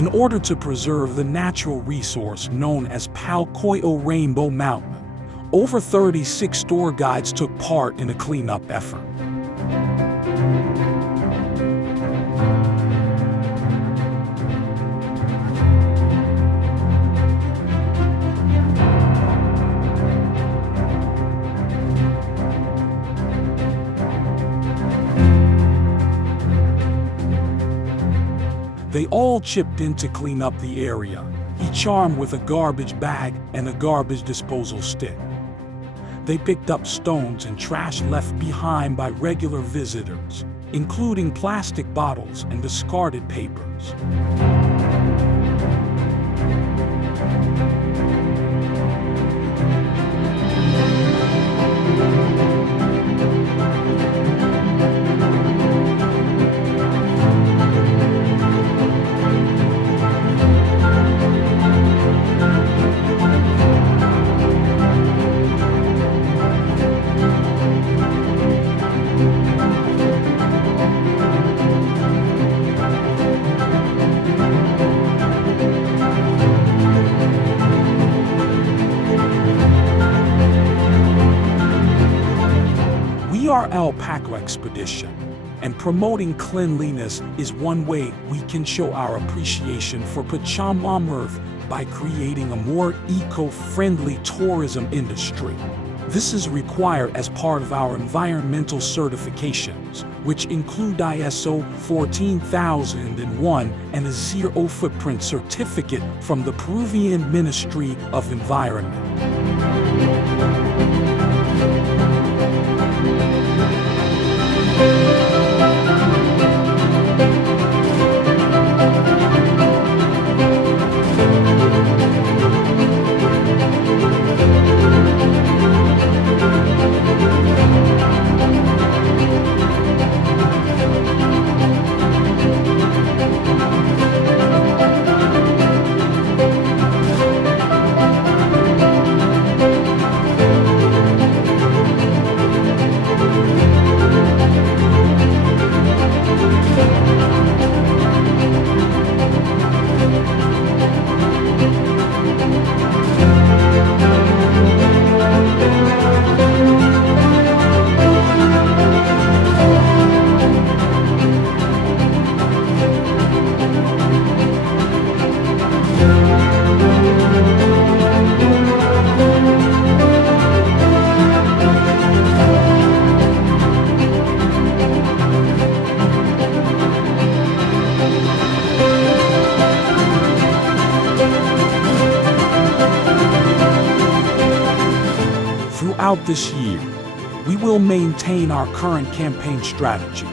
in order to preserve the natural resource known as Palcoyo Rainbow Mountain. Over 36 tour guides took part in a cleanup effort. They all chipped in to clean up the area, each armed with a garbage bag and a garbage disposal stick. They picked up stones and trash left behind by regular visitors, including plastic bottles and discarded papers. We are Alpaca Expedition, and promoting cleanliness is one way we can show our appreciation for Pachamama by creating a more eco-friendly tourism industry. This is required as part of our environmental certifications, which include ISO 14001 and a Zero Footprint certificate from the Peruvian Ministry of Environment. Throughout this year, we will maintain our current campaign strategy,